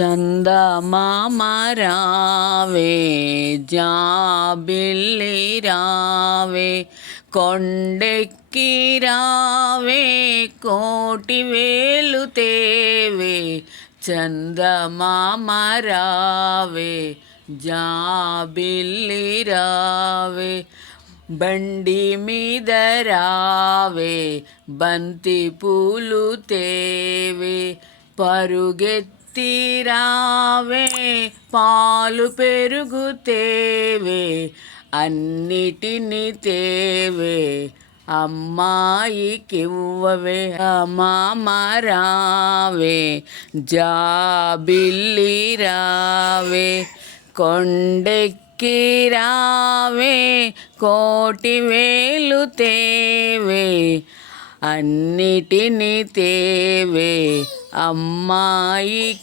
చందమామ రావే జాబిల్లి రావే కొండెక్కి రావే కోటి వేలు తేవే చందమామ రావే జాబిల్లి రావే బండి మీద రావే బంతి పూలు తేవే పరుగెత్తి రావే పాలు పెరుగు తేవే అన్నిటిని తేవే అమ్మాయికివ్వవే మామ రావే జాబిల్లి రావే కొండెక్కి రావే కోటి వేలు తేవే అన్నిటిని తేవే అమ్మాయికివ్వవే.